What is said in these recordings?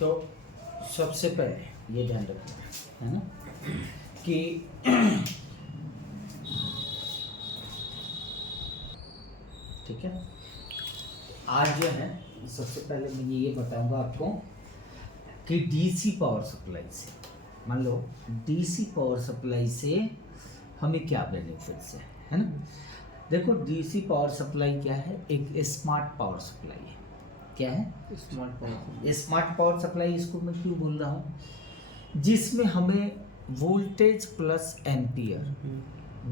तो सबसे पहले ये ध्यान रखना है ना कि ठीक है, आज जो है सबसे पहले मैं ये बताऊंगा आपको कि डीसी पावर सप्लाई से, मान लो डीसी पावर सप्लाई से हमें क्या बेनिफिट्स है ना। देखो डीसी पावर सप्लाई क्या है, एक स्मार्ट पावर सप्लाई है। क्या है? Smart power supply. इसको मैं क्यों बोल रहा हूँ, जिसमें हमें वोल्टेज प्लस एम्पियर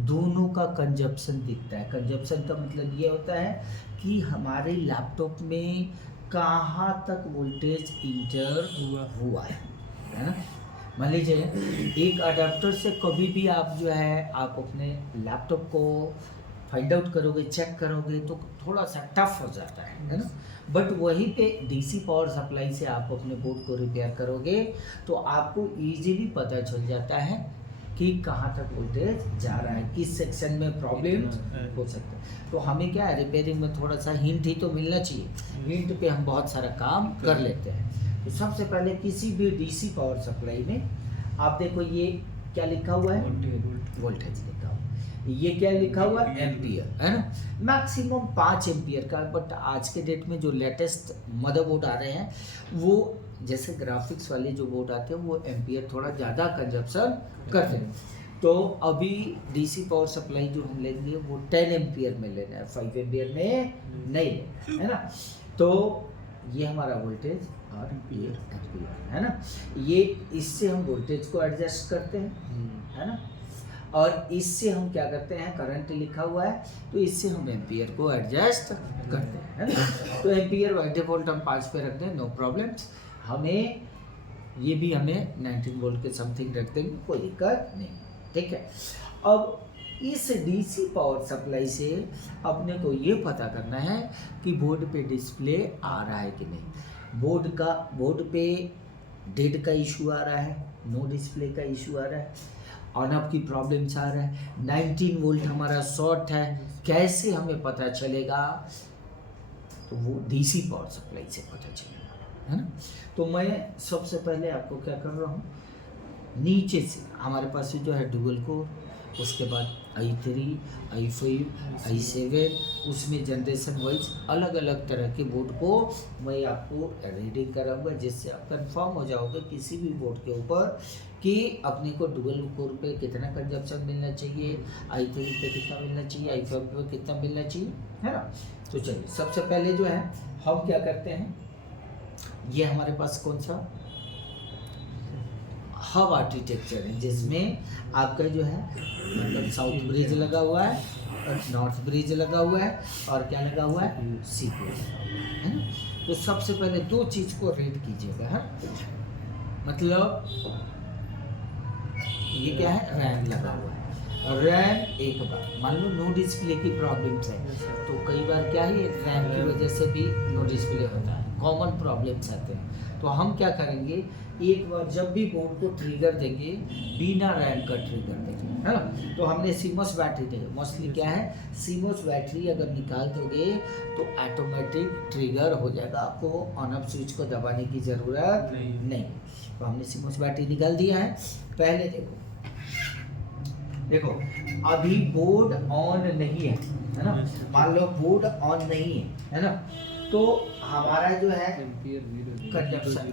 दोनों का कंजप्शन दिखता है। कंजप्शन का मतलब ये होता है कि हमारे लैपटॉप में कहाँ तक वोल्टेज इंटर हुआ है ना। मान लीजिए एक अडाप्टर से कभी भी आप जो है आप अपने लैपटॉप को फाइंड आउट करोगे, चेक करोगे तो थोड़ा सा टफ हो जाता है ना। बट वहीं पे डीसी पावर सप्लाई से आप अपने बोर्ड को रिपेयर करोगे तो आपको इजीली पता चल जाता है कि कहाँ तक वोल्टेज जा रहा है, किस सेक्शन में प्रॉब्लम हो सकता है। तो हमें क्या है, रिपेयरिंग में थोड़ा सा हिंट ही तो मिलना चाहिए। हिंट पे हम बहुत सारा काम कर लेते हैं। तो सबसे पहले किसी भी डीसी पावर सप्लाई में आप देखो ये क्या लिखा हुआ है, वोल्टेज लिखा हुआ है। ये क्या लिखा हुआ है, एम्पियर है ना। मैक्सिमम 5 एम्पियर का। बट आज के डेट में जो लेटेस्ट मदरबोर्ड आ रहे हैं वो जैसे ग्राफिक्स वाले जो बोर्ड आते हैं वो एम्पियर थोड़ा ज़्यादा कंजप्शन करते हैं। तो अभी डीसी पावर सप्लाई जो हम लेंगे वो 10 एम्पियर में लेना है, 5 एम्पियर में नहीं लेना है ना। तो ये हमारा वोल्टेज और ये एम्पियर है ना। ये इससे हम वोल्टेज को एडजस्ट करते हैं है ना, और इससे हम क्या करते हैं, करंट लिखा हुआ है तो इससे हम एम्पियर को एडजस्ट करते हैं है ना। तो एम्पियर बाय डिफॉल्ट हम 5 पे रख दें, नो प्रॉब्लम। हमें ये भी हमें 19 वोल्ट के समथिंग रख देंगे, कोई दिक्कत नहीं, ठीक है। अब इस डीसी पावर सप्लाई से अपने को ये पता करना है कि बोर्ड पे डिस्प्ले आ रहा है कि नहीं। बोर्ड पे डेड का इशू आ रहा है, नो डिस्प्ले का इशू आ रहा है, ऑन ऑफ की प्रॉब्लम्स आ रहा है, 19 वोल्ट हमारा शॉर्ट है, कैसे हमें पता चलेगा। तो वो डीसी पावर सप्लाई से पता चलेगा है ना। तो मैं सबसे पहले आपको क्या कर रहा हूँ, नीचे से हमारे पास जो है डुअल कोर, उसके बाद i3, i5, i7, उसमें जनरेशन वाइज अलग अलग तरह के बोर्ड को मैं आपको रीडिंग कराऊंगा, जिससे आप कंफर्म हो जाओगे किसी भी बोर्ड के ऊपर कि अपने को डुअल कोर पे कितना कंजप्शन मिलना चाहिए, i3 पे कितना मिलना चाहिए, i5 पे कितना मिलना चाहिए है ना। तो चलिए सबसे पहले जो है हम क्या करते हैं, ये हमारे पास कौन सा हब आर्किटेक्चर है जिसमें आपका जो है मतलब साउथ ब्रिज लगा हुआ है और नॉर्थ ब्रिज लगा हुआ है और क्या लगा हुआ है, सीपीयू है ना। तो सबसे पहले दो चीज को रीड कीजिएगा है, मतलब ये क्या है, रैम लगा हुआ है। रैम एक बार मान लो नो डिस्प्ले की प्रॉब्लम्स है तो कई बार क्या है रैम की वजह से भी नो डिस्प्ले होता है, कॉमन प्रॉब्लम्स आते हैं। तो हम क्या करेंगे, एक बार जब भी बोर्ड को ट्रिगर देंगे बिना रैम का ट्रिगर देंगे है ना। तो हमने सीमोस बैटरी देंगे, मोस्टली क्या है सीमोस बैटरी अगर निकाल दोगे तो ऑटोमेटिक ट्रिगर हो जाएगा, आपको ऑन ऑफ स्विच को दबाने की ज़रूरत नहीं। तो हमने सीमोस बैटरी निकाल दिया है। पहले देखो अभी बोर्ड ऑन नहीं है ना, मान लो बोर्ड ऑन नहीं है ना, तो हमारा जो है कंजप्शन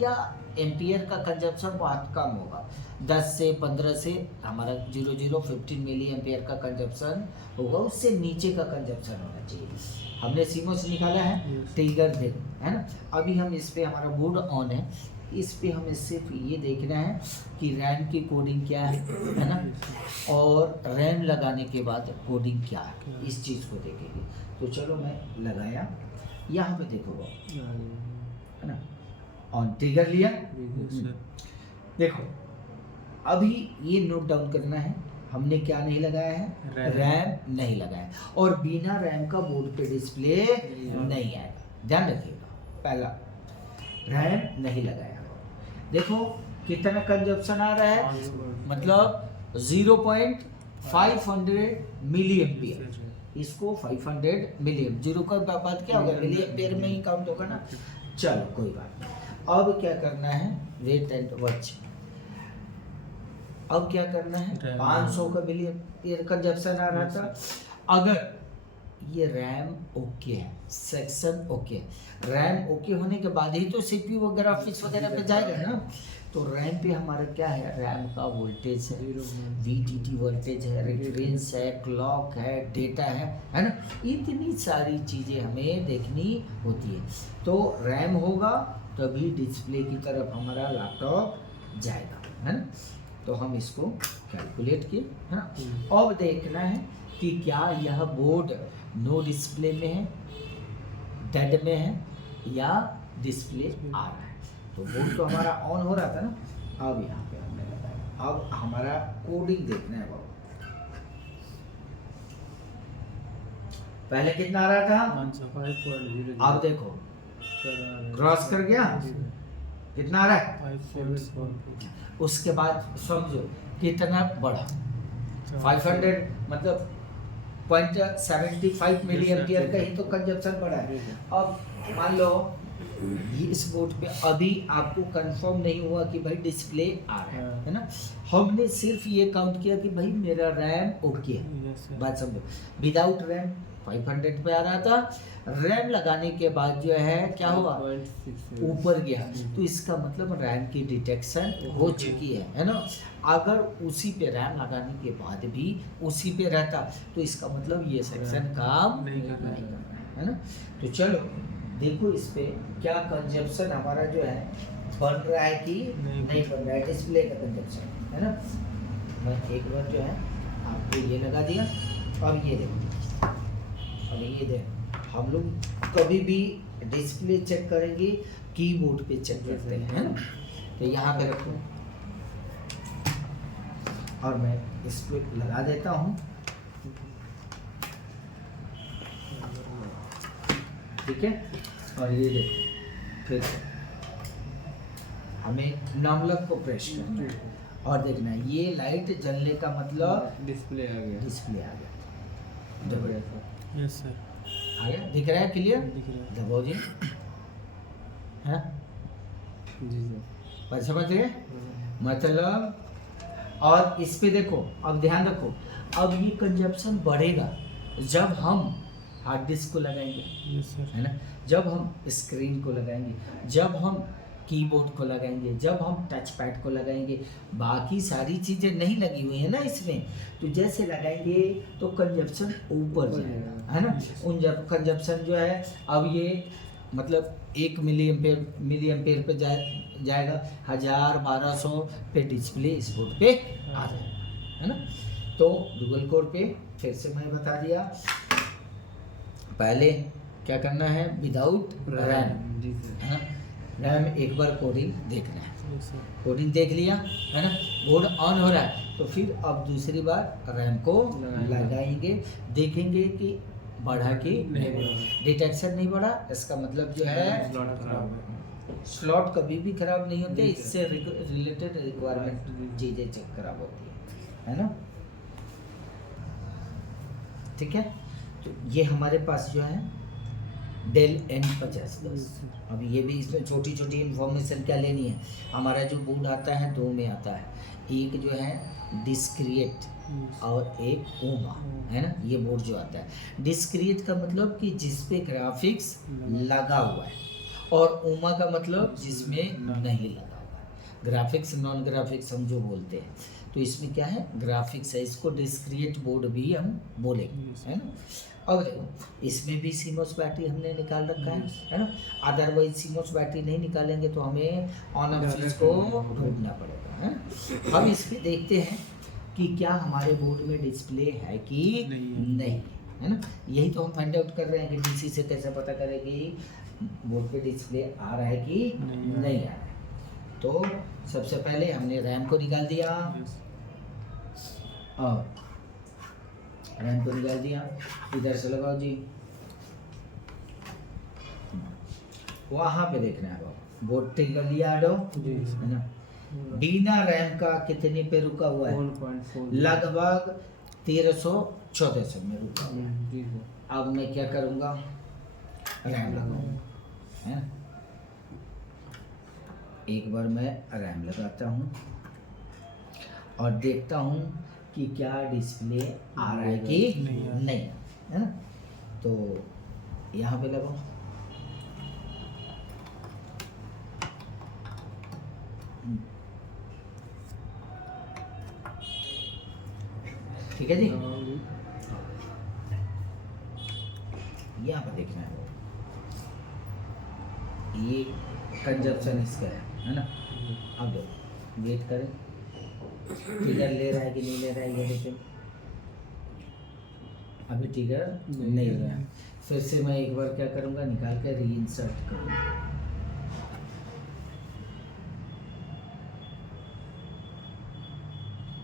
या एम्पियर का कंजप्शन बहुत कम होगा, 10 से 15 से हमारा 15 मिली एम्पियर का कंजप्शन होगा, उससे नीचे का कंजप्शन होना चाहिए। हमने सीमोस निकाला है, ट्रिगर दे है ना। अभी हम इस पे हमारा बोर्ड ऑन है, इस पे हमें सिर्फ ये देखना है कि रैम की कोडिंग क्या है ना, और रैम लगाने के बाद कोडिंग क्या है, इस चीज़ को देखेंगे। तो चलो मैं लगाया, यहाँ पे देखो है ना, ऑन ट्रिगर लिया। देखो अभी ये नोट डाउन करना है, हमने क्या नहीं लगाया है, रैम नहीं लगाया, और बिना रैम का बोर्ड पे डिस्प्ले नहीं आएगा, ध्यान रखिएगा। पहला रैम नहीं लगाया, देखो कितना कंजप्शन आ रहा है, मतलब 0.500 मिली एम्पियर, इसको 500 मिलियन, जीरो का बाद क्या होगा, मिलियन पेयर में ही काउंट होगा ना। चलो कोई बात नहीं। अब क्या करना है, वेट एंड वॉच। अब क्या करना है, 500 का मिलियन पेयर कंजप्शन आ रहा था। अगर ये रैम ओके है, सेक्शन ओके, रैम ओके होने के बाद ही तो सीपीयू वगैरह ग्राफिक्स वगैरह पे जाएगा ना। तो रैम पे हमारा क्या है, रैम का वोल्टेज है, वीटीटी वोल्टेज है, रेफरेंस है, क्लॉक है, डेटा है ना। इतनी सारी चीज़ें हमें देखनी होती है। तो रैम होगा तभी डिस्प्ले की तरफ हमारा लैपटॉप जाएगा, है ना। तो हम इसको कैलकुलेट किए, है ना। अब देखना है कि क्या यह बोर्ड नो डिस्प्ले में है, डेड में है या डिस्प्ले आ रहा है। तो बोर्ड तो हमारा ऑन हो रहा था ना। अब यहाँ पे हमने लगाया, अब हमारा कोडिंग देखना है बाबू। पहले कितना आ रहा था, 5.0। अब देखो क्रॉस कर गया, कितना आ रहा है 5. उसके बाद समझो कितना बढ़ा, 500 मतलब 0.75 मिली एम्पियर का ही तो कंजप्शन बढ़ा है। अब मान लो ये इस बोर्ड पे अभी आपको कंफर्म नहीं हुआ कि भाई डिस्प्ले आ रहा है ना। हमने सिर्फ ये काउंट किया कि भाई मेरा रैम ओके है, बात समझो। विदाउट रैम 500 पे आ रहा था, रैम लगाने के बाद जो है क्या हुआ, ऊपर गया। तो इसका मतलब रैम की डिटेक्शन हो चुकी है ना। अगर उसी पे रैम लगाने के बाद भी उसी पे रहता तो इसका मतलब ये सेक्शन काम नहीं कर रहा है ना। तो चलो देखो इस पे क्या कंजप्शन हमारा जो है बन रहा है कि नहीं बन रहा है, डिस्प्ले का कंजप्शन, है ना। मैं एक बार जो है आपको ये लगा दिया। अब ये देखो, अब ये देखो, हम लोग कभी भी डिस्प्ले चेक करेंगे कीबोर्ड पे चेक करते हैं, है ना। तो यहाँ पे रखो और मैं इस पे लगा देता हूँ, ठीक है। और ये देखो फिर हमें नामलक को प्रेस करना है और देखना है ये लाइट जलने का मतलब डिस्प्ले आ गया, डिस्प्ले आ गया। यस सर, आ गया, दिख रहा है क्लियर, दिख रहा है। दबाओ जी, है जी सर, पर समझ गए मतलब। और इस पे देखो, अब ध्यान रखो, अब ये कंजप्शन बढ़ेगा जब हम हार्ड डिस्क को लगाएंगे, यस सर, है ना, जब हम स्क्रीन को लगाएंगे, जब हम कीबोर्ड को लगाएंगे, जब हम टच पैड को लगाएंगे। बाकी सारी चीज़ें नहीं लगी हुई है ना इसमें, तो जैसे लगाएंगे तो कंजप्शन ऊपर जाएगा, है ना। उन जब कंजप्शन जो है अब ये मतलब 1 मिली एम्पेयर पे जाएगा, 1000-1200 पे डिस्प्ले इस बोर्ड पे आ जाएगा, है ना। तो डुअल कोर पे फिर से मैं बता दिया, पहले क्या करना है, विदाउट रैम, है ना। रैम एक बार कोडिंग देखना है, कोडिंग देख लिया, है ना, बोर्ड ऑन हो रहा है, तो फिर अब दूसरी बार रैम को लगाएंगे, देखेंगे कि बढ़ा कि नहीं बढ़ा। डिटेक्शन नहीं बढ़ा, इसका मतलब जो है स्लॉट कभी भी खराब नहीं होते, इससे रिलेटेड रिक्वायरमेंट चीज़ें चेक खराब होती है ना। ठीक है, तो ये हमारे पास जो है डेल N5010। अब ये भी इसमें छोटी छोटी इन्फॉर्मेशन क्या लेनी है, हमारा जो बोर्ड आता है दो में आता है, एक जो है डिस्क्रिएट और एक ओमा, है ना। ये बोर्ड जो आता है डिस्क्रिएट का मतलब कि जिस पे ग्राफिक्स लगा हुआ है, और ओमा का मतलब जिसमें नहीं लगा हुआ है। ग्राफिक्स नॉन ग्राफिक्स हम जो बोलते हैं, तो इसमें क्या है ग्राफिक्स है, इसको डिस्क्रिएट बोर्ड भी हम बोलेंगे, है ना। अब देखो इसमें भी सीमोस बैटरी हमने निकाल रखा है ना। अदरवाइज सीमोस बैटरी नहीं निकालेंगे तो हमें ऑन ऑफ स्विच को ढूंढना पड़ेगा, है ना। हम इस पे देखते हैं कि क्या हमारे बोर्ड में डिस्प्ले है कि नहीं, है ना। यही तो हम फाइंड आउट कर रहे हैं कि डीसी से कैसे पता करें कि बोर्ड पे डिस्प्ले आ रहा है कि नहीं आ रहा है। तो सबसे पहले हमने रैम को निकाल दिया, और रैम को निकाल दिया, इधर से लगाओ जी, वहाँ पे देखना है बोर्ड ठीक कर लिया आडो, है ना। बिना रैम का कितने पे रुका हुआ है, लगभग 1300 में रुका हुआ है। जी सर। अब मैं क्या करूँगा, रैम लगाऊंगा, है। एक बार मैं रैम लगाता हूँ और देखता हूँ कि क्या डिस्प्ले आ रहा है कि नहीं, है ना। तो यहाँ पे लगाओ, ठीक है जी। यहाँ पर देखना है, ये कंजप्शन इसका है ना। अब देखो, वेट करें, ट्रिगर ले रहा है कि नहीं ले रहा है, ये देखें। अभी ट्रिगर नहीं हो रहा है। फिर से मैं एक बार क्या करूँगा, निकाल कर रीइंसर्ट करूँगा।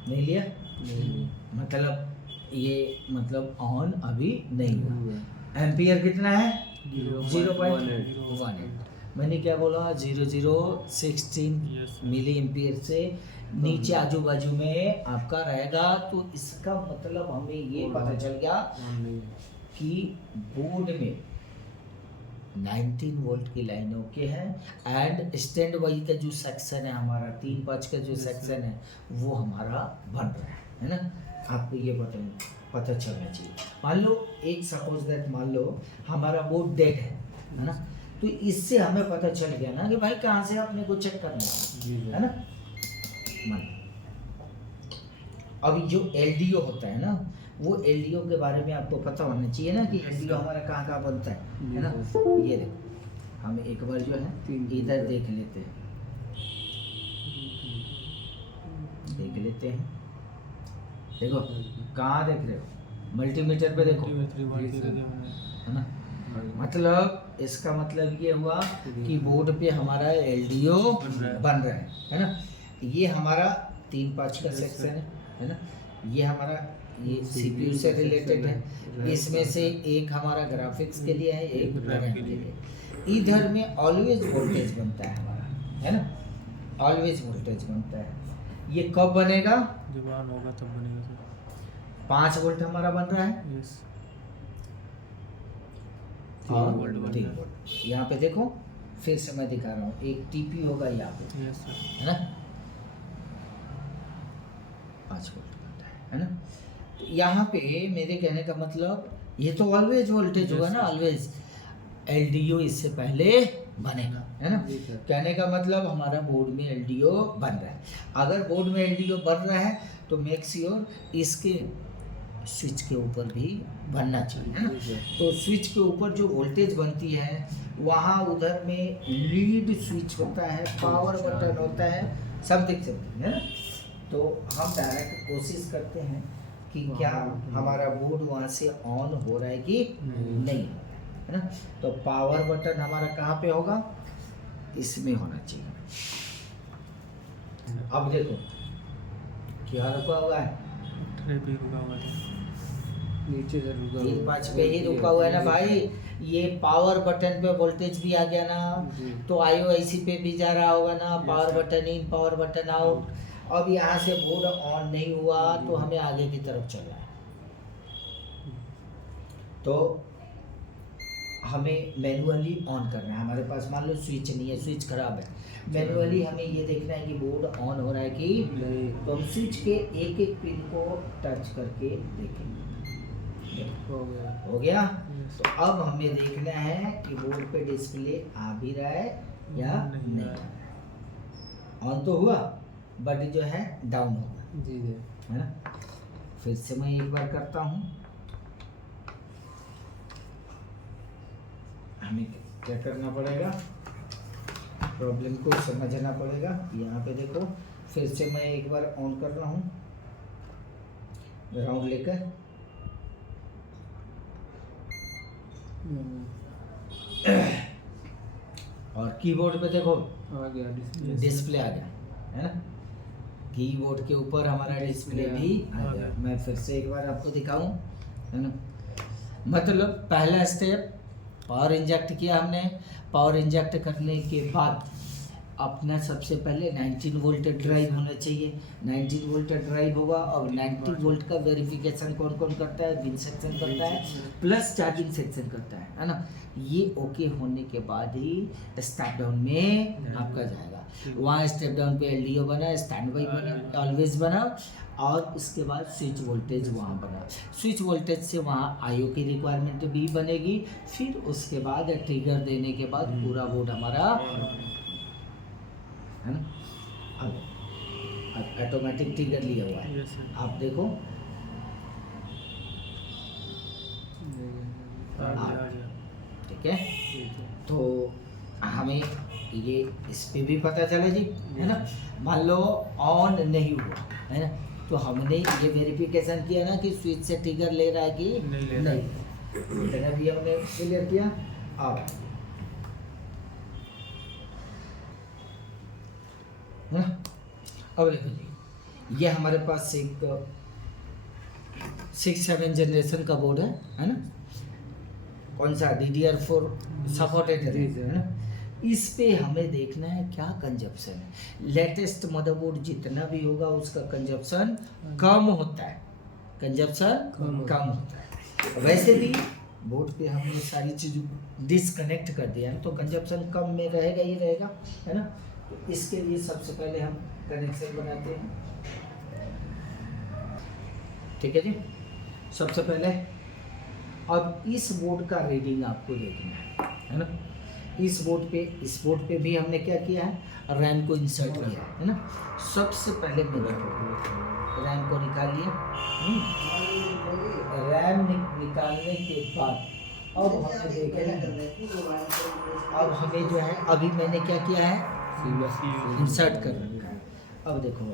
नहीं लिया, मतलब ये मतलब ऑन अभी नहीं हुआ। एम्पियर कितना है, 0.18। मैंने क्या बोला, 0016 मिली एम्पियर से नीचे आजू बाजू में आपका रहेगा। तो इसका मतलब हमें ये पता चल गया कि बोर्ड में 19 वोल्ट की लाइनों के हैं एंड स्टैंड बाई का जो सेक्शन है हमारा 3-5 का जो सेक्शन है वो हमारा बन रहा है ना। आपको ये पता चलना चाहिए। मान लो एक सपोज दैट, मान लो हमारा बोर्ड डेड है ना। तो इससे हमें पता चल गया ना कि भाई कहाँ से अपने को चेक करना है ना। मान अभी जो एलडीओ होता है ना, वो एलडीओ के बारे में आपको पता होना चाहिए ना कि एलडीओ हमारा कहाँ कहाँ बनता है ना। ये देखो, हम एक बार जो है इधर देख लेते हैं, देखो कहाँ देख रहे हो, मल्टीमीटर पे देखो, है ना। मतलब इसका मतलब ये हुआ कि बोर्ड पे हमारा एलडीओ बन रहा है ना। ये हमारा 3-5 का सेक्शन है ना। ये हमारा ये सीपीयू से रिलेटेड है। इसमें से एक हमारा ग्राफिक्स के लिए है, एक रैम के लिए। इधर में ऑलवेज वोल्टेज बनता है हमारा, है ना। ऑलवेज वोल्टेज बनता है। ये कब बनेगा, जब ऑन होगा तब बनेगा सर। 5 वोल्ट हमारा बन रहा है, यस। और 3 वोल्ट बन 3 रहा है। वोल्ट। यहाँ पे देखो, फिर से मैं दिखा रहा हूँ, एक टीपी होगा यहाँ पे, यस सर। है ना। 5 वोल्ट बनता है ना। तो यहाँ पे मेरे कहने का मतलब ये तो ऑलवेज वोल्टेज होगा ना, ऑलवेज एलडीओ इससे पहले बनेगा, है ना। कहने का मतलब हमारा बोर्ड में एलडीओ बन रहा है। अगर बोर्ड में एलडीओ बन रहा है तो मेक श्योर इसके स्विच के ऊपर भी बनना चाहिए, है ना। तो स्विच के ऊपर जो वोल्टेज बनती है वहाँ उधर में लीड स्विच होता है, पावर बटन होता है, समथिंग है ना। तो हम डायरेक्ट कोशिश करते हैं कि क्या हमारा बोर्ड वहाँ से ऑन हो रहा है कि नहीं, है ना। तो पावर बटन हमारा कहाँ पे होगा, इसमें होना चाहिए। अब देखो क्या रुका हुआ है, ट्रैप भी रुका हुआ है नीचे से, रुका 3-5 पे ही रुका हुआ है ना भाई। ये पावर बटन पे वोल्टेज भी आ गया ना, तो आईओआईसी पे भी जा रहा होगा ना, पावर बटन इन, पावर बटन आउट। अब यहाँ से बोर्ड ऑन नहीं हुआ तो हमें आगे की तरफ चलना है। तो हमें मैनुअली ऑन करना है। हमारे पास मान लो स्विच नहीं है, स्विच खराब है, मैनुअली हमें ये देखना है कि बोर्ड ऑन हो रहा है कि नहीं। तो हम स्विच के एक एक पिन को टच करके देखेंगे, हो गया। तो अब हमें देखना है कि बोर्ड पे डिस्प्ले आ भी रहा है या नहीं आ रहा है। ऑन तो हुआ बट जो है डाउन होगा, जी जी, है ना। फिर से मैं एक बार करता हूँ। हमें क्या करना पड़ेगा, प्रॉब्लम को समझना पड़ेगा। यहाँ पे देखो, फिर से मैं एक बार ऑन कर रहा हूँ ग्राउंड लेकर, और कीबोर्ड पे देखो आ गया डिस्प्ले आ गया, है ना। कीबोर्ड के ऊपर हमारा डिस्प्ले भी आ गया। मैं फिर से एक बार आपको दिखाऊं, है ना। मतलब पहला स्टेप पावर इंजेक्ट किया हमने, पावर इंजेक्ट करने के बाद अपना सबसे पहले 19 वोल्ट ड्राइव होना चाहिए। 19 वोल्ट ड्राइव होगा और 90 वोल्ट का वेरिफिकेशन कौन कौन करता है? बिन सेक्शन करता है प्लस चार्जिंग सेक्शन करता है ना। ये ओके होने के बाद ही स्टेप डाउन में आपका जाएगा। वहाँ स्टेप डाउन पे LDO बना, स्टैंड बाई बना, ऑलवेज बना, और उसके बाद स्विच वोल्टेज वहाँ बना। स्विच वोल्टेज से वहाँ IO की रिक्वायरमेंट भी बनेगी। फिर उसके बाद ट्रिगर देने के बाद पूरा बोर्ड हमारा है ना। अब ऑटोमेटिक ट्रिगर लिया हुआ है, आप देखो ठीक है। तो हमें ये इस पे भी पता चला जी, है ना। मान लो ऑन नहीं हुआ है ना, तो हमने ये वेरिफिकेशन किया ना कि स्विच से ट्रिगर ले रहा है कि नहीं। इतना भी हमने क्लियर किया। अब है ना, अब देखो जी, ये हमारे पास एक 6-7 जनरेशन का बोर्ड है ना। कौन सा? DDR4 सपोर्टेड है ना। इस पे हमें देखना है क्या कंजप्शन है। लेटेस्ट मदरबोर्ड जितना भी होगा उसका कंजप्शन कम होता है, कंजप्शन कम होता है। वैसे भी बोर्ड पे हमने सारी चीज़ डिसकनेक्ट कर दिया है तो कंजप्शन कम में रहेगा ही रहेगा, है ना। तो इसके लिए सबसे पहले हम कनेक्शन बनाते हैं, ठीक है जी। सबसे पहले अब इस बोर्ड का रीडिंग आपको देखना है ना। इस बोर्ड पे भी हमने क्या किया है? रैम को इंसर्ट किया है ना। सबसे पहले रैम को निकाल लिया। रैम निकालने के बाद अब हमें देखें, अब हमें जो है अभी मैंने क्या किया है? इंसर्ट कर रखा है। अब देखो,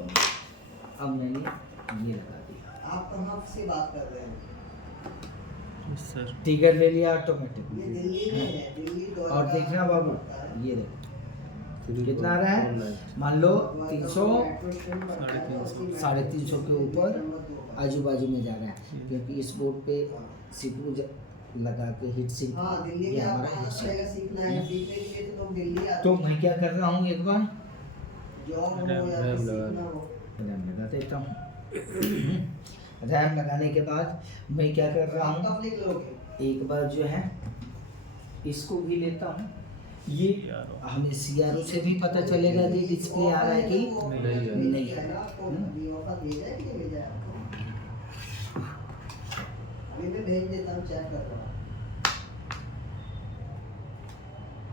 अब मैंने ये लगा दिया। आप कहाँ से बात कर रहे हैं? ट्रिगर ले लिया ऑटोमेटिक। और देखना बाबू, ये देखो कितना आ रहा है। मान लो 300 350 के ऊपर आजू बाजू में जा रहा है, क्योंकि इस बोर्ड पे CPU लगा के हीट सिंक, ये हमारा हीट सिंक। तो मैं क्या कर रहा हूँ, एक बार रैम लगा देता हूँ। रैम लगाने के बाद मैं क्या कर रहा हूँ, एक बार जो है इसको भी लेता हूँ। ये हमें CRO से भी पता चलेगा कि डिस्प्ले आ रहा है कि नहीं है।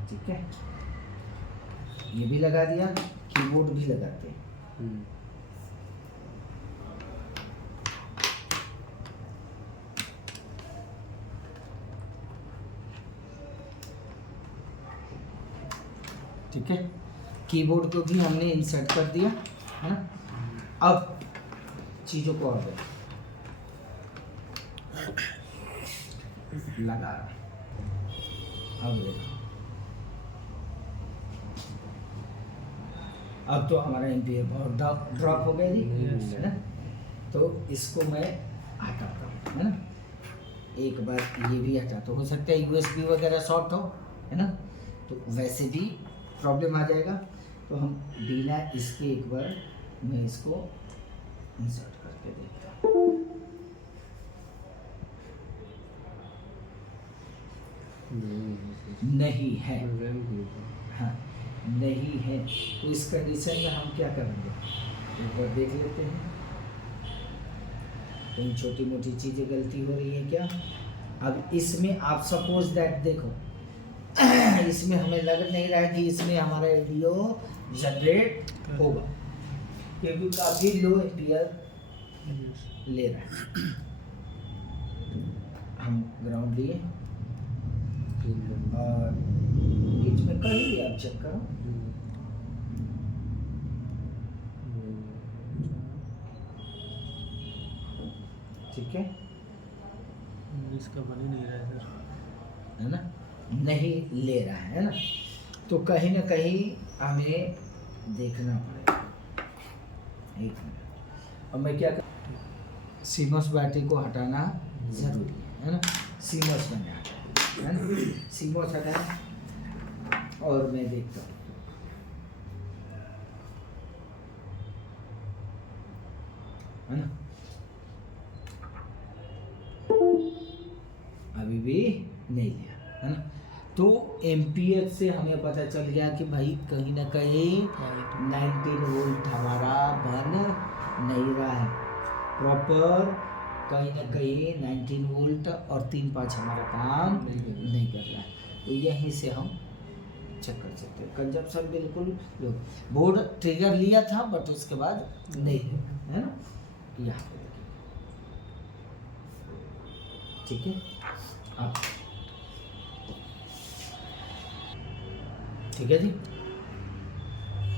ठीक है, ये भी लगा दिया। कीबोर्ड भी लगाते हैं। ठीक है, कीबोर्ड को भी हमने इंसर्ट कर दिया है ना। अब चीज़ों को और लगा, अब देखो, अब तो हमारा एम्पियर बहुत ड्रॉप हो गया जी, है ना। तो इसको मैं हटाता हूँ, है ना। एक बार ये भी हटा, तो हो सकता है USB वगैरह शॉर्ट हो, है ना, तो वैसे भी प्रॉब्लम आ जाएगा। तो हम बिना इसके एक बार मैं इसको इंसर्ट करके देखता हूँ। नहीं है, हाँ नहीं है। तो इस कंडीशन में हम क्या करेंगे, एक बार देख लेते हैं कहीं छोटी मोटी चीज़ें गलती हो रही है क्या। अब इसमें आप सपोज दैट देखो, इसमें हमें लग नहीं रहा है कि इसमें हमारा LDO जनरेट होगा, क्योंकि काफ़ी लो एम्पियर ले रहा है। हम ग्राउंड लिए और बीच में कहीं आप चेक करो, ठीक है। इसका बन ही नहीं रहा है सर, है ना, नहीं ले रहा है ना। तो कहीं ना कहीं हमें देखना पड़ेगा। एक मिनट, अब मैं क्या कर, CMOS बैटरी को हटाना जरूरी है ना। CMOS मैंने हटाया है ना, CMOS हटाया और मैं देखता हूँ है ना, अभी भी नहीं लिया, है ना। तो एम्पियर से हमें पता चल गया कि भाई कहीं ना कहीं 19 वोल्ट हमारा बन नहीं रहा है प्रॉपर, कहीं ना कहीं 19 वोल्ट और 3-5 हमारा काम नहीं कर रहा है। तो यहीं से हम चेक कर सकते हैं कंजप्शन बिल्कुल लो। बोर्ड ट्रिगर लिया था बट उसके बाद नहीं है ना, यहाँ पे देखिए, ठीक है। अब ठीक है जी,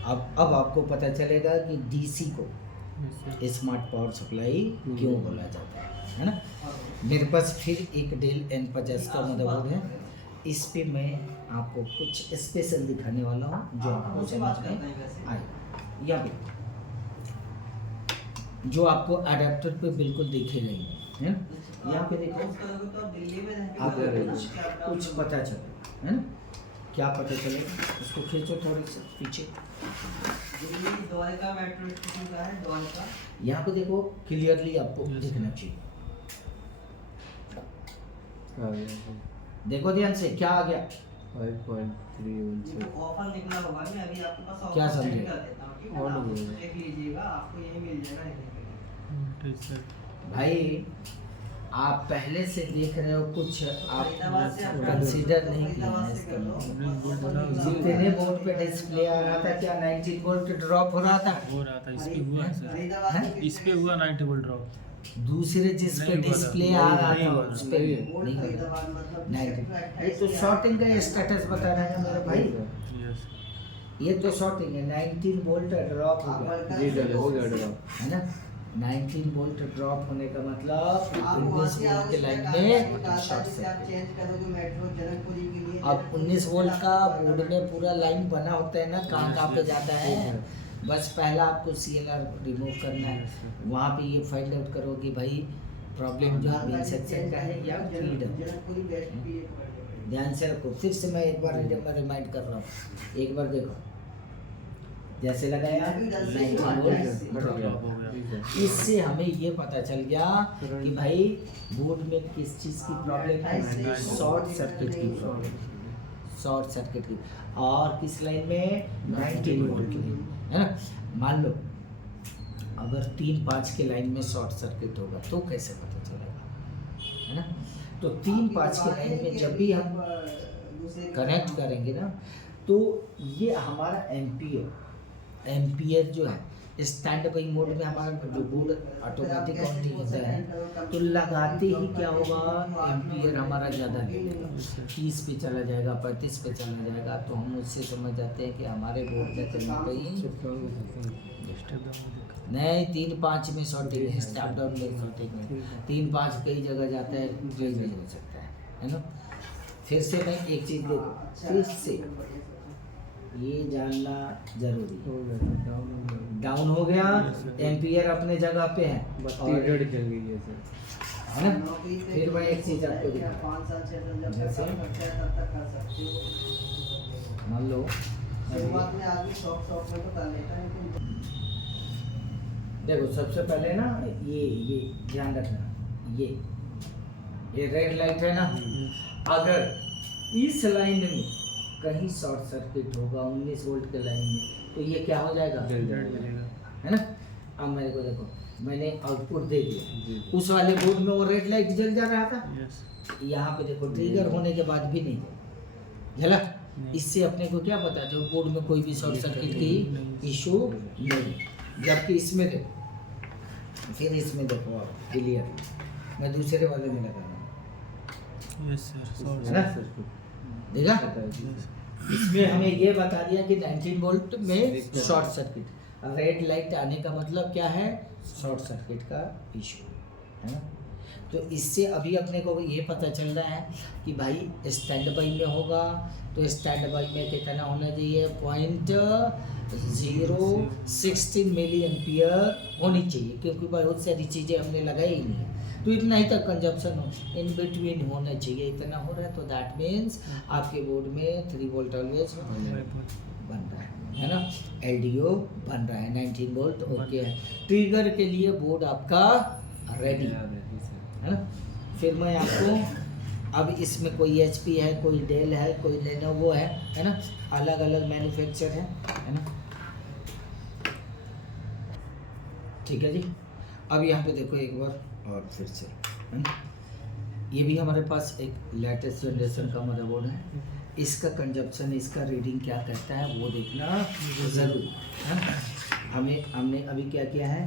अब आपको पता चलेगा कि डीसी को स्मार्ट पावर सप्लाई क्यों बोला जाता है ना। मेरे पास फिर एक डेल N50 का मदरबोर्ड है, इस पे मैं आपको कुछ स्पेशल दिखाने वाला हूँ जो आपको समझ में आए। यहाँ पे जो आपको अडेप्टर पे बिल्कुल दिखेगा ही है ना, यहाँ पे देखो आपको कुछ पता चलेगा, है ना। क्या पता चलेगा, इसको खींचो थोड़ी सी पीछे, यहाँ पे देखो क्लियरली आपको दिखना चाहिए। देखो ध्यान से क्या आ गया, 5.3 ऑफर निकला होगा मैं अभी आपके पास क्या ऑफर समझे? चेक कर देता हूं, ठीक है ऑन ना? हो गया। देख लीजिएगा, आपको यही मिल जाएगा। भाई आप पहले से देख रहे हो, कुछ आप फरीदाबाद से आप कंसीडर नहीं किया फरीदाबाद है से इसका कर लो। मतलब। जितने बोर्ड पे डिस्प्ले आ रहा था क्या 19 वोल्ट ड्रॉप हो रहा था, हो रहा था, इस पे हुआ है सर, फरीदाबाद हैं? से इस पे हुआ 90 वोल्ट ड्रॉप। दूसरे जिस पे नहीं हुआ था। डिस्प्ले आ रहा नहीं था हुआ था। उस पे बोर्ड नहीं हुआ। फरीदाबाद मतलब 90 ये तो शॉर्टिंग का स्टेटस बता रहे हैं मेरे भाई, यस, ये तो शॉर्टिंग है। 19 वोल्ट ड्रॉप हो गया जी सर, हो गया ड्रॉप। है ना। 19 वोल्ट ड्रॉप होने का मतलब आप 19 वहाँ से वोल्ट के आओगे, लाइन टाटा में टाटा शॉर्ट जिसे आप सर्किट। चेंज करोगे मेट्रो जनकपुरी के लिए, अब 19 वोल्ट का बोर्ड में पूरा लाइन बना होता है ना, कहाँ कहाँ पे जाता है। बस पहला आपको CLR रिमूव करना है, वहाँ पे ये फाइंड आउट करो कि भाई प्रॉब्लम जो है मेन सेक्शन का है या फीड। जनकपुरी बेस्ट पीए पकड़ ध्यान से रखो, फिर से मैं एक बार रिमाइंड कर रहा हूँ, एक बार देखो जैसे लगाया 19 वोल्ट ड्रॉप हो गया। इससे हमें ये पता चल गया कि भाई बोर्ड में किस चीज़ की प्रॉब्लम है, शॉर्ट सर्किट की प्रॉब्लम, शॉर्ट सर्किट की। और किस लाइन में 19 वोल्ट की, है ना। मान लो अगर 3-5 के लाइन में शॉर्ट सर्किट होगा तो कैसे पता चलेगा, है ना। तो 3-5 के लाइन में जब भी हम कनेक्ट करेंगे ना, तो ये हमारा एम्पियर जो है स्टैंड बाई मोड में हमारा जो बोर्ड ऑटोमेटिक ऑन नहीं होता है, तो लगाते ही क्या होगा एम्पियर हमारा ज़्यादा लेगा, 30 पे चला जाएगा, 35 पे चला जाएगा। तो हम उससे समझ जाते हैं कि हमारे बोर्ड में कहीं ना कहीं नहीं 3-5 में शॉर्टिंग है, स्टेप डाउन में शॉर्टिंग है, 3-5 कई जगह जाता है, कहीं नहीं हो सकता है ना। फिर से मैं एक चीज़ देखो, फिर से ये जानना जरूरी है। डाउन हो गया, एम्पियर अपने जगह पे है बत्ती डेढ़ चल गई है सर, है ना। फिर मैं एक चीज़ आपको दिखा, 5 साल 6 साल जब तक काम करते हैं तब तक कर सकते हो। मान लो शुरुआत में आदमी शौक में तो कर लेता है, लेकिन देखो सबसे पहले ना ये ध्यान रखना, ये रेड लाइट है ना, अगर इस लाइन में कहीं शॉर्ट सर्किट होगा 19 वोल्ट के लाइन में, तो ये क्या हो जाएगा, जल जाएगा। है ना। अब मेरे को देखो, मैंने आउटपुट दे दिया, जी। उस वाले बोर्ड में वो रेड लाइट जल जा रहा था, यस, यहाँ पे देखो ट्रिगर होने के बाद भी नहीं जला। इससे अपने को क्या पता, जो बोर्ड में कोई भी शॉर्ट सर्किट की इशू नहीं। जबकि इसमें देखो, फिर इसमें देखो आप क्लियर, मैं दूसरे वाले में लगा रहा हूँ, यस सर, है ना। देखा, इसमें हमें ये बता दिया कि 19 वोल्ट में शॉर्ट सर्किट, रेड लाइट आने का मतलब क्या है, शॉर्ट सर्किट का इशू, है ना। तो इससे अभी अपने को ये पता चल रहा है कि भाई स्टैंड बाई में होगा तो स्टैंड बाई में कितना होना चाहिए, 0.016 मिली एम्पियर होनी चाहिए, क्योंकि बहुत सारी चीज़ें हमने लगाई ही नहीं है, तो इतना ही तक कंजप्शन हो, इन बिटवीन होना चाहिए। इतना हो रहा है तो दैट मीन्स आपके बोर्ड में 3 वोल्ट ऑलवेज बन रहा है ना। एलडीओ बन रहा है 19 वोल्ट ओके है। ट्रिगर के लिए बोर्ड आपका रेडी है ना। फिर मैं आपको अब इसमें कोई एचपी है, कोई डेल है, कोई लेनोवो है ना, अलग अलग मैन्युफैक्चर है ना। ठीक है जी। अब यहाँ पे देखो एक बार और फिर से है ना, ये भी हमारे पास एक लेटेस्ट जनरेशन का मदरबोर्ड है। इसका कंजप्शन, इसका रीडिंग क्या कहता है वो देखना ज़रूरी है ना। हमने अभी क्या किया है,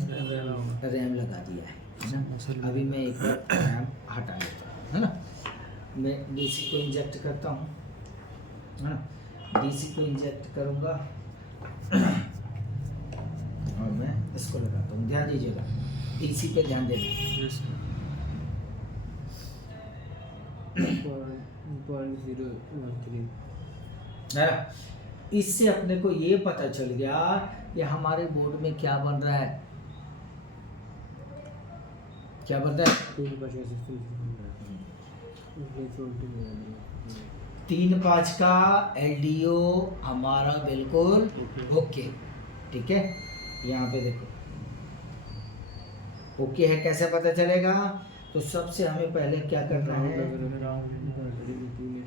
रैम लगा दिया है ना। अभी मैं एक बार रैम हटा लेता हूँ है ना। मैं डीसी को इंजेक्ट करता हूँ है ना। डीसी को इंजेक्ट करूँगा और मैं इसको लगाता हूँ। ध्यान दीजिएगा, डीसी पे ध्यान देना। 0.013 है ना। इससे अपने को ये पता चल गया कि हमारे बोर्ड में क्या बन रहा है, क्या बन रहा है। 3.5 का एलडीओ हमारा बिल्कुल ओके। ठीक है, यहाँ पे देखो ओके है। कैसे पता चलेगा, तो सबसे हमें पहले क्या करना है,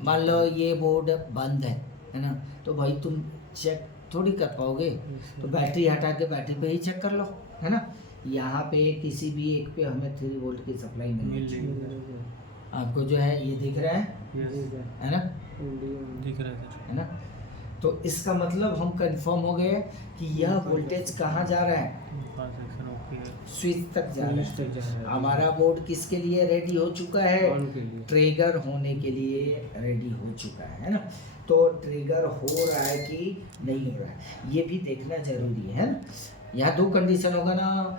मान लो ये बोर्ड बंद है ना, तो भाई तुम चेक थोड़ी कर पाओगे, तो बैटरी हटा के बैटरी पे ही चेक कर लो है ना। यहाँ पे किसी भी एक पे हमें 3 वोल्ट की सप्लाई मिल रही है। आपको जो है ये दिख रहा है ना, दिख रहा है सर है ना। तो इसका मतलब हम कंफर्म हो गए कि यह वोल्टेज कहाँ जा रहा है, स्विच तक जा रहा है। हमारा बोर्ड किसके लिए रेडी हो चुका है, ट्रिगर होने के लिए रेडी हो चुका है ना। तो ट्रिगर हो रहा है कि नहीं हो रहा है ये भी देखना जरूरी है ना। यहाँ 2 कंडीशन होगा ना,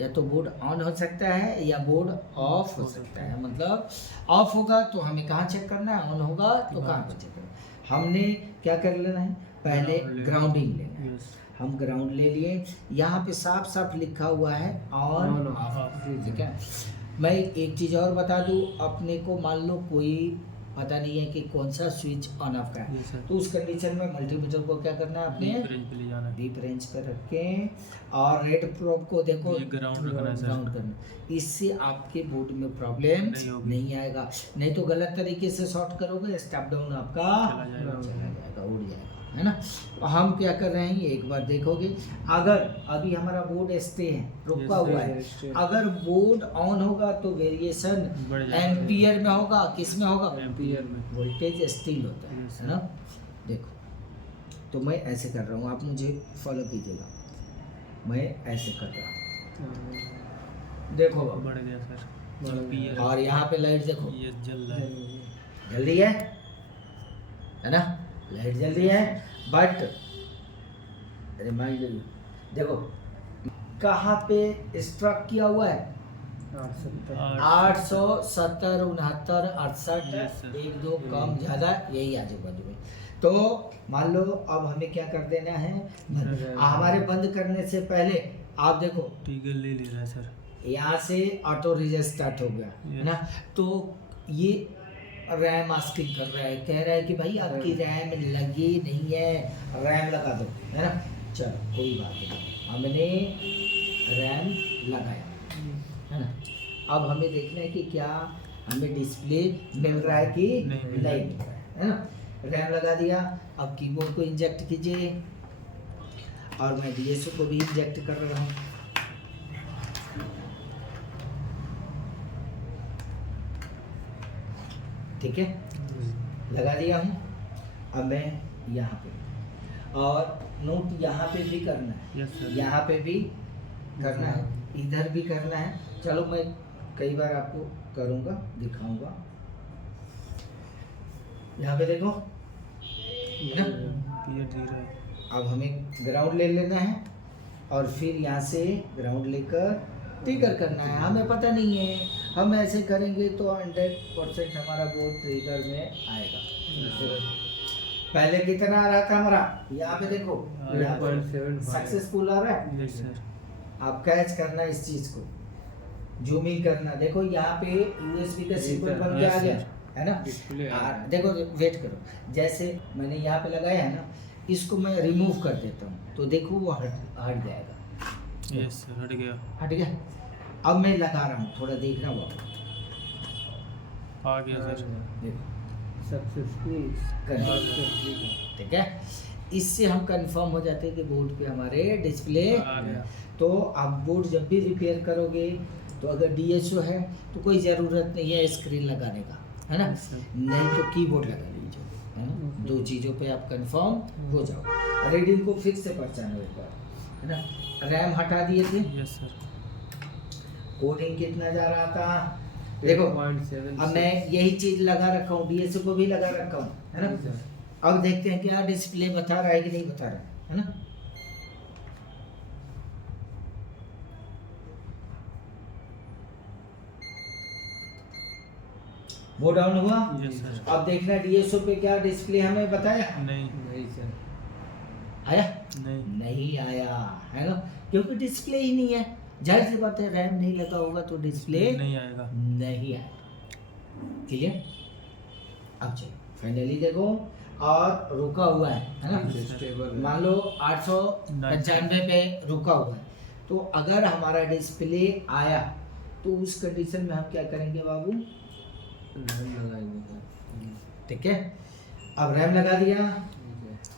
या तो बोर्ड ऑन हो सकता है या बोर्ड ऑफ हो सकता है। मतलब ऑफ होगा तो हमें कहाँ चेक करना है, ऑन होगा तो कहाँ पर चेक करना है। हमने क्या कर लेना है, पहले ग्राउंडिंग लेना है। हम ग्राउंड ले लिए, यहाँ पे साफ साफ लिखा हुआ है ऑन ऑफ। ठीक है, मैं एक चीज़ और बता दूँ अपने को, मान लो कोई पता नहीं है कि कौन सा स्विच ऑन ऑफ का है, तो उस कंडीशन में मल्टीमीटर को क्या करना है, अपने डीप रेंज पे रख के और रेड प्रोब को देखो ग्राउंड करना। इससे आपके बोर्ड में प्रॉब्लम नहीं आएगा। नहीं तो गलत तरीके से शॉर्ट करोगे, स्टेप डाउन आपका चला जाएगा, उड़ जाएगा है ना। तो हम क्या कर रहे हैं एक बार देखोगे, अगर अभी हमारा बोर्ड स्टे है, रुका हुआ है, अगर बोर्ड ऑन होगा तो वेरिएशन एम्पियर में होगा, किस में होगा, एम्पियर में। वोल्टेज स्टिल होता है ना। देखो तो मैं ऐसे कर रहा हूँ, आप मुझे फॉलो कीजिएगा। मैं ऐसे कर रहा हूँ, देखो बढ़ गया सर। और यहाँ पे लाइट देखो ये जल रहा है, जल रही है ना, लाइट जल रही है। बट रिमाइंडर देखो कहाँ पे स्ट्रक किया हुआ है, 870, 69, 68, 1 2 कम ज़्यादा यही आजू बाजू में। तो मान लो अब हमें क्या कर देना है, हमारे बंद करने से पहले आप देखो टीगल ले रहा है सर, यहाँ से ऑटो रीसेट स्टार्ट हो गया है ना। तो ये रैम आस्किंग कर रहा है, कह रहा है कि भाई आपकी रैम लगी नहीं है, रैम लगा दो है ना। चलो कोई बात नहीं, हमने रैम लगाया है ना। अब हमें देखना है कि क्या हमें डिस्प्ले मिल रहा है कि नहीं मिल रहा है ना। रैम लगा दिया, अब कीबोर्ड को इंजेक्ट कीजिए और मैं डीएसओ को भी इंजेक्ट कर रहा हूँ। ठीक है, लगा दिया हूँ। अब मैं यहाँ पे, और नोट यहाँ पे भी करना है, यहाँ पे भी करना है, इधर भी करना है। चलो मैं कई बार आपको करूँगा, दिखाऊंगा। यहाँ पे देखो ना, अब हमें ग्राउंड ले लेना है और फिर यहाँ से ग्राउंड लेकर ट्रिगर करना है। हमें पता नहीं है, हम ऐसे करेंगे तो 100% हमारा बोर्ड ट्रिगर में आएगा। पहले कितना आ रहा था हमारा, यहाँ पे देखो 8.75 सक्सेसफुल आ रहा है। आप कैच करना इस चीज को, जूमिंग करना। देखो यहाँ पे यूएसबी का सिंबल बन के आ गया है ना। देखो वेट करो, जैसे मैंने यहाँ पे लगाया है ना, इसको मैं रिमूव कर देता हूँ तो देखो वो हट जाएगा। यस सर, हट गया। हट गया। अब मैं लगा रहा हूँ, थोड़ा देखना वो आ गया सर। देखो सक्सेसफुली ठीक है। इससे हम कंफर्म हो जाते हैं कि बोर्ड पे हमारे डिस्प्ले। आ गया। तो आप बोर्ड जब भी रिपेयर करोगे तो अगर डीएसओ है तो कोई ज़रूरत नहीं है स्क्रीन लगाने का, है ना, नहीं तो कीबोर्ड लगा लीजिए, है ना। दो चीज़ों पे आप कंफर्म हो जाओ। रीडिंग को फिर से पहचानो एक बार, है ना। रैम हटा दिए थे, यस सर। कोडिंग कितना जा रहा था देखो। अब मैं यही चीज़ लगा रखा हूँ, डीएसओ को भी लगा रखा हूँ, है ना। अब देखते हैं क्या डिस्प्ले बता रहा है कि नहीं बता रहा है ना। वो डाउन हुआ। Yes sir. अब देखना डीएसओ पे क्या डिस्प्ले हमें बताया, नहीं नहीं सर, आया नहीं। नहीं आया, है ना, क्योंकि डिस्प्ले ही नहीं है। जाहिर सी बात है, रैम नहीं लगा होगा तो डिस्प्ले नहीं आएगा। नहीं आएगा। क्लियर। अब चलो फाइनली देखो, और रुका हुआ है ना। स्टेबल मान लो 895 पे रुका हुआ है, तो अगर हमारा डिस्प्ले आया तो उस कंडीशन में हम क्या करेंगे बाबू, लगाएंगे। ठीक है। अब रैम लगा दिया।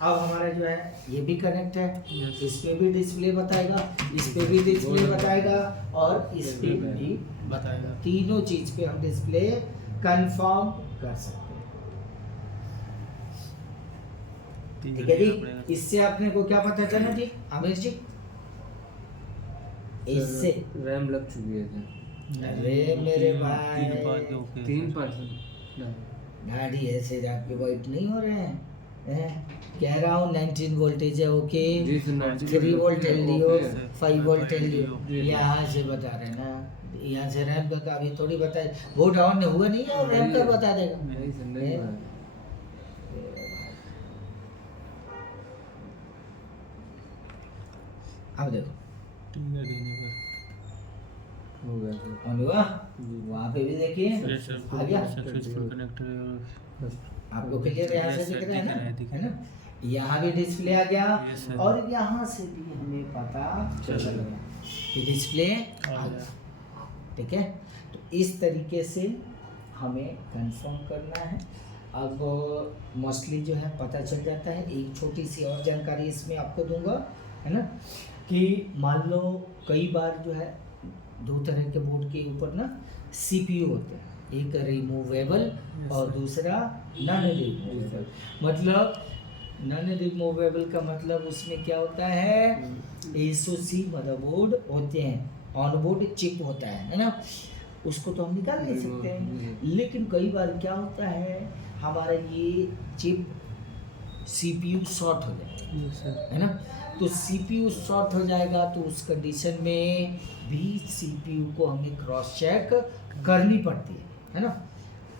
अब हमारा जो है ये भी कनेक्ट है, Yes. इस पे भी डिस्प्ले बताएगा, इस पे भी डिस्प्ले बताएगा, और इस पे भी बताएगा। तीनों चीज पे हम डिस्प्ले कंफर्म कर सकते हैं। ठीक है जी। इससे अपने को क्या पता चला जी आमिर जी, इससे रैम लग चुकी है सर। अरे मेरे भाई, 3%। गाड़ी ऐसे आपके वाइट नहीं हो रहे हैं, कह रहा हूँ 19 वोल्टेज है ओके, जी सर, 19 3 वोल्ट एलडीओ, ओके है। 5 वोल्ट एलडीओ, जी। यहाँ से बता रहे हैं ना, यहाँ से रैम का अभी थोड़ी बताए, वो डाउन हुआ नहीं है और रैम का बता देगा। नहीं सर, नहीं हुआ है। अब देखो टिंगर देने पर हो गया सर। ऑन हुआ, वहाँ पे भी देखिए यस सर। आ गया। Successful connected. आपको क्लियर यहाँ से Yes, दिख sir, रहा है ना, दिख है ना। यहाँ भी डिस्प्ले आ गया, Yes, sir. और यहाँ से भी हमें पता चल चल गया कि डिस्प्ले आ आ गया। ठीक है, तो इस तरीके से हमें कंफर्म करना है। अब मोस्टली जो है पता चल जाता है। एक छोटी सी और जानकारी इसमें आपको दूंगा, है ना, कि मान लो कई बार जो है दो तरह के बोर्ड के ऊपर ना सीपीयू होते हैं, एक रिमूवेबल और दूसरा नॉन रिमूवेबल। मतलब नॉन रिमूवेबल का मतलब उसमें क्या होता है, एसओसी मदरबोर्ड होते हैं, ऑनबोर्ड चिप होता है ना, उसको तो हम निकाल नहीं सकते हैं। लेकिन कई बार क्या होता है, हमारा ये चिप सीपीयू शॉर्ट हो जाता है, यस सर। है ना। तो सीपीयू शॉर्ट हो जाएगा तो उस कंडीशन में भी सीपीयू को हमें क्रॉस चेक करनी पड़ती है ना।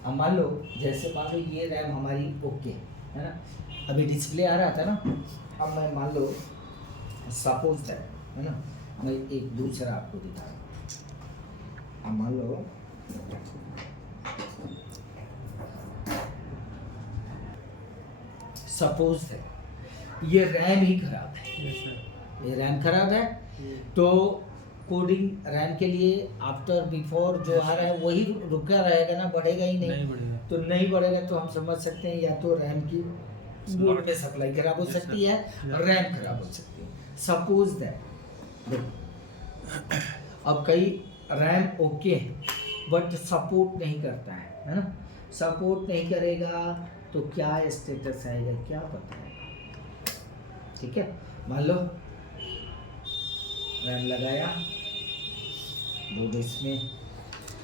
अब मान लो जैसे मान लो ये रैम हमारी ओके है ना, अभी डिस्प्ले आ रहा था ना। अब मैं मान लो सपोज है ना, मैं एक दूसरा आपको दिखा रहा हूँ। अब मान लो सपोज है ये रैम ही खराब है, यस सर। ये रैम खराब है, तो कोडिंग रैम के लिए आफ्टर बिफोर जो आ रहा है वही रुका रहेगा ना, बढ़ेगा ही नहीं नहीं। बढ़ेगा। तो नहीं बढ़ेगा तो हम समझ सकते हैं या तो रैम की बोर्ड में सप्लाई खराब हो Yes, सकती sir. है, Yeah. रैम खराब हो सकती है। सपोज दैट देखो, अब कई रैम ओके है बट सपोर्ट नहीं करता है ना। सपोर्ट नहीं करेगा तो क्या स्टेटस आएगा क्या पता है। ठीक है, मान लो रैम लगाया बोर्ड इसमें,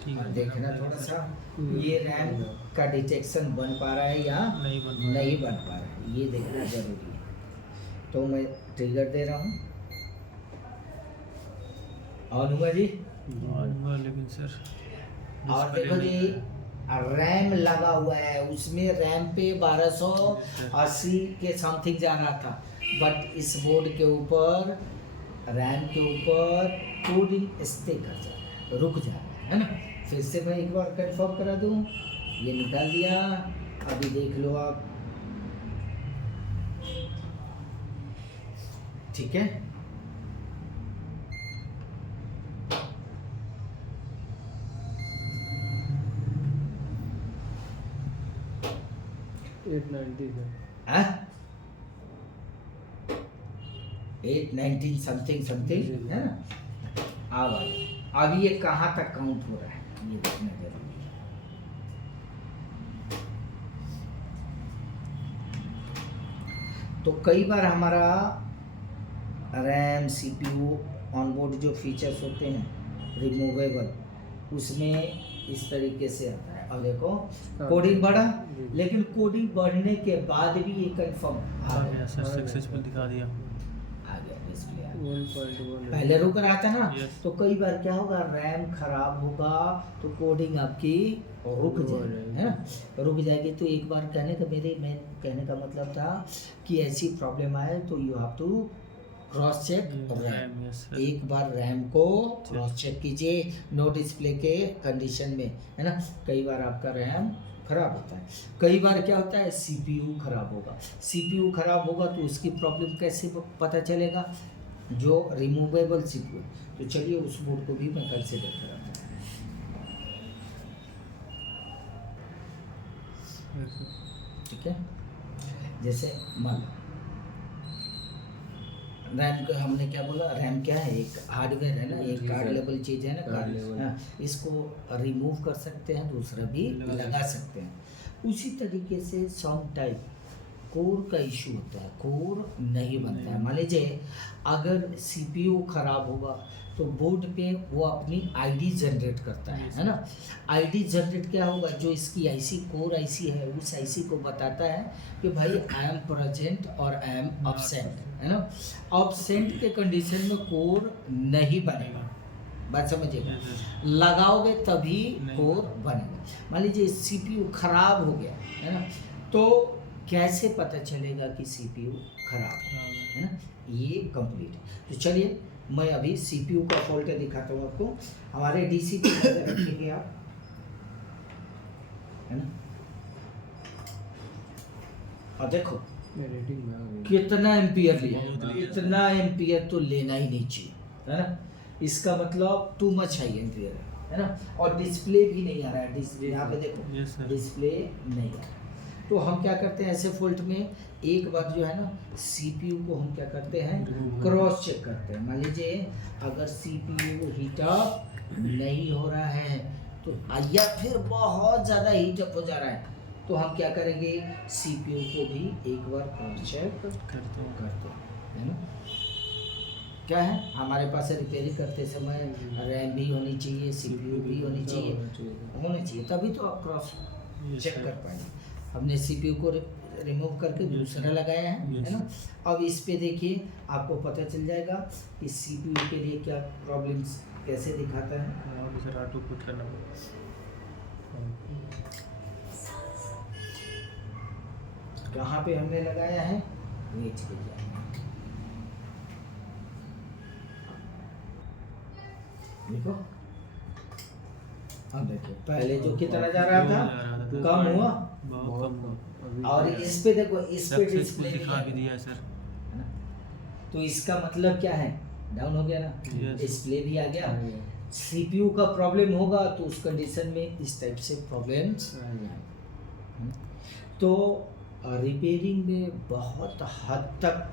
ठीक और है। देखना थोड़ा सा ये रैम का डिटेक्शन बन पा रहा है या नहीं बन पा नहीं बन पा रहा है, ये देखना जरूरी है। तो मैं ट्रिगर दे रहा हूँ, ऑन हुआ जी। रहा। लेकिन सर और देखो जी रैम लगा हुआ है, उसमें रैम पे 1280 के समथिंग जा रहा था, बट इस बोर्ड के ऊपर रैम के ऊपर कोडिंग स्टे कर जा रहा है, रुक जा रहा है ना। फिर से मैं एक बार कंफर्म करा दूं, ये निकाल दिया, अभी देख लो आप ठीक है। Eight 90 sir. 819 समथिंग समथिंग है ना। अब ये कहाँ तक काउंट हो रहा है ये देखना जरूरी है। तो कई बार हमारा रैम सीपीयू ऑनबोर्ड जो फीचर्स होते हैं रिमूवेबल उसमें इस तरीके से आता है। और देखो कोडिंग बढ़ा, लेकिन कोडिंग बढ़ने के बाद भी ये कंफर्म आ गया सर, सक्सेसफुल दिखा दिया। आ गया डिस्प्ले आ गया। 1.1 पहले रुक रहा था ना Yes. तो कई बार क्या होगा रैम खराब होगा तो कोडिंग आपकी रुक जाएगी है ना, रुक जाएगी। तो एक बार मैं कहने का मतलब था कि ऐसी प्रॉब्लम आए तो you have to cross check RAM. Yes, sir. एक बार रैम को क्रॉस चेक कीजिए नो डिस्प्ले के कंडीशन में है ना। कई बार आपका रैम खराब होता है, कई बार क्या होता है सीपीयू खराब होगा। सीपीयू खराब होगा तो उसकी प्रॉब्लम कैसे पता चलेगा, जो रिमूवेबल सीपीयू। तो चलिए उस बोर्ड को भी मैं कंसिडर कराता हूँ, ठीक है। जैसे मान लो रैम को हमने क्या बोला, रैम क्या है, एक हार्डवेयर है ना, एक कार्ड लेवल चीज़ है ना, कार्ड लेवल। हाँ, इसको रिमूव कर सकते हैं, दूसरा भी लगा सकते हैं। उसी तरीके से सम टाइप कोर का इशू होता है, कोर नहीं बनता है। मान लीजिए अगर सीपीयू खराब होगा तो बोर्ड पे वो अपनी आईडी जनरेट करता है ना। आईडी जनरेट क्या होगा, जो इसकी आईसी कोर आईसी है उस आईसी को बताता है कि भाई आई एम प्रेजेंट और आई एम एब्सेंट है ना। एब्सेंट के कंडीशन में कोर नहीं बनेगा, बात समझिएगा। लगाओगे तभी कोर बनेगा। मान लीजिए सीपीयू खराब हो गया है ना, तो कैसे पता चलेगा कि सीपीयू खराब है ना, ये कंप्लीट है। तो चलिए मैं अभी सीपीयू का फॉल्ट दिखाता हूँ आपको। हमारे डीसी पे नजर रखिए आप, है ना। और देखो रेटिंग में आ गई। कितना एम्पियर लिया, इतना एम्पियर तो लेना ही नहीं चाहिए है ना। इसका मतलब टू मच हाई एम्पियर है ना। और डिस्प्ले भी नहीं आ रहा है, डिस्प्ले यहाँ पे देखो Yes, sir. डिस्प्ले नहीं आ रहा है। तो हम क्या करते हैं ऐसे फॉल्ट में, एक बार जो है ना सीपीयू को हम क्या करते हैं क्रॉस चेक करते हैं। मान लीजिए अगर सीपीयू हीटअप नहीं हो रहा है तो या फिर बहुत ज़्यादा हीटअप हो जा रहा है तो हम क्या करेंगे, सीपीयू को भी एक बार क्रॉस चेक करता हूँ। करते हैं है ना। क्या है हमारे पास रिपेयरिंग करते समय रैम भी होनी चाहिए, सीपीयू भी होनी चाहिए, तभी तो आप क्रॉस Yes, चेक sir. कर पाएंगे। हमने सीपीयू को रिमूव करके दूसरा लगाया है Yes. ना। अब इस पे देखिए आपको पता चल जाएगा कि सीपीयू के लिए क्या प्रॉब्लम्स कैसे दिखाता है। और सर ऑटो पुट करना कहाँ पे हमने लगाया है, वेट कीजिए। देखो अब देखिए पहले जो कितना जा रहा था कम हुआ, बहुत कम हुआ। और इस पे देखो इस पे सक्सेसफुल डिस्प्ले दिखा भी दिया है सर। है ना। तो इसका मतलब क्या है, डाउन हो गया ना, Yes. डिस्प्ले भी आ गया। सीपीयू का प्रॉब्लम होगा तो उस कंडीशन में इस टाइप से प्रॉब्लम्स। तो रिपेयरिंग में बहुत हद तक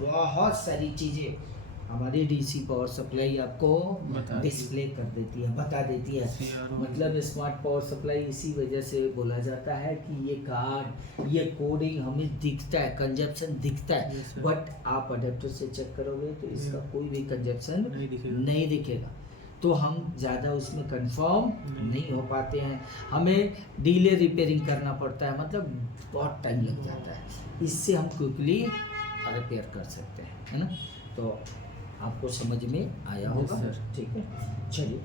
बहुत सारी चीज़ें हमारी डीसी पावर सप्लाई आपको बता डिस्प्ले कर देती है, बता देती है। CRO मतलब स्मार्ट पावर सप्लाई इसी वजह से बोला जाता है कि ये कार्ड ये कोडिंग हमें दिखता है, कंजप्शन दिखता है, Yes, sir. बट आप अडेप्टर से चेक करोगे तो इसका Yeah. कोई भी कंजप्शन नहीं दिखेगा। नहीं दिखेगा। तो हम ज़्यादा उसमें कंफर्म नहीं हो पाते हैं, हमें डीले रिपेयरिंग करना पड़ता है, मतलब बहुत टाइम लग जाता है। इससे हम क्विकली रिपेयर कर सकते हैं है ना। तो आपको समझ में आया होगा, Yes, sir. ठीक है। चलिए